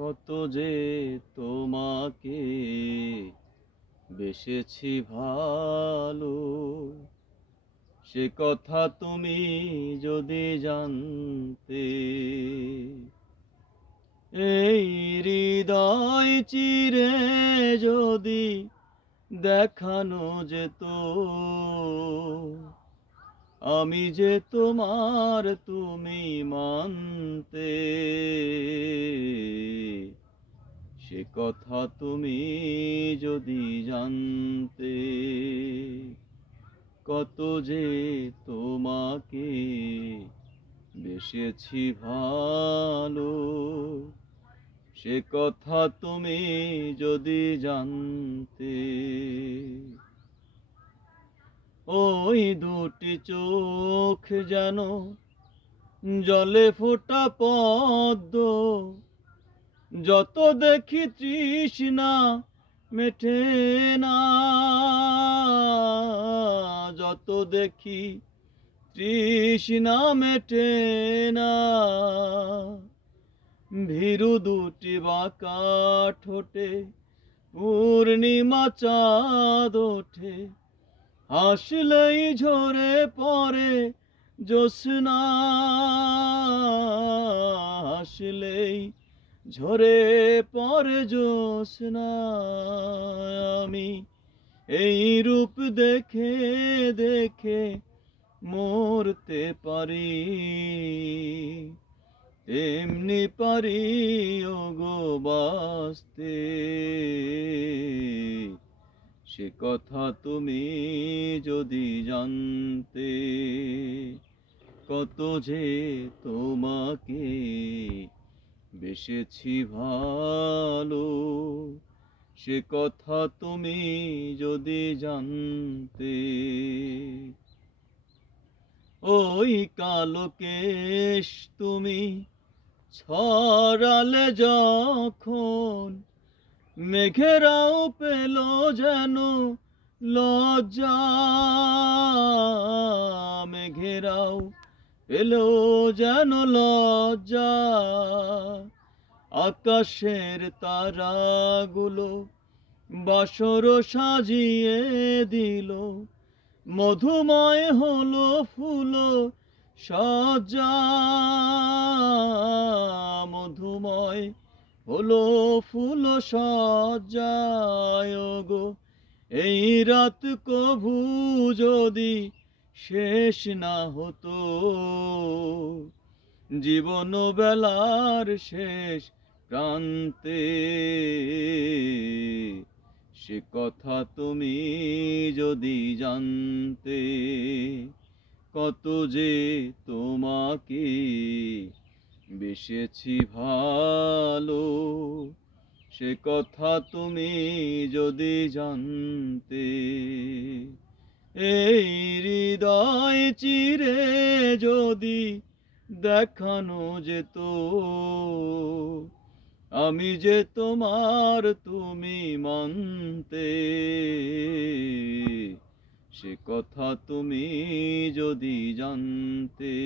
কত যে তোমাকে বেসেছি ভালো, সে কথা তুমি যদি জানতে। এই হৃদয় চিরে যদি দেখানো যেত, আমি যে তোমার তুমি মানতে। সে কথা তুমি যদি জানতে, কত যে তোমাকে বেসেছি ভালো, সে কথা তুমি যদি জানতে। ওই দুটি চোখ যেন জলে ফোটা পদ্ম, যত দেখি তৃষ্ণা মেটে না, যত দেখি তৃষ্ণা মেটে না। ভীরু দুটি বাঁকা ঠোঁটে পূর্ণিমা চাঁদ ওঠে, হাসলেই ঝরে পড়ে জ্যোৎস্না, হাসলেই ঝরে পড়ে জ্যোৎস্না। আমি এই রূপ দেখে দেখে মরতে পারি, তেমনি পারি ওগো বাঁচতে। সে কথা তুমি যদি জানতে, কত যে তোমাকে বেসেছি ভালো, সে কথা তুমি যদি জানতে। ওই কালো কেশ তুমি ছড়ালে যখন, মেঘেরাও পেল যেন লজ্জা, মেঘেরাও পেল যেন লজ্জা। আকাশের তারাগুলো বাসর সাজিয়ে দিল, মধুময় হলো ফুল সজ্জা, মধুময় হলো ফুল সজ্জায় গো। এই রাত কভু যদি শেষ না হতো, জীবন বেলার শেষ প্রান্তে, সে কথা তুমি যদি জানতে, কত যে তোমাকে বেসেছি ভালো, সে কথা তুমি যদি জানতে। এই হৃদয় চিরে যদি দেখানো যেত, আমি যে তোমার তুমি মানতে। সে কথা তুমি যদি জানতে।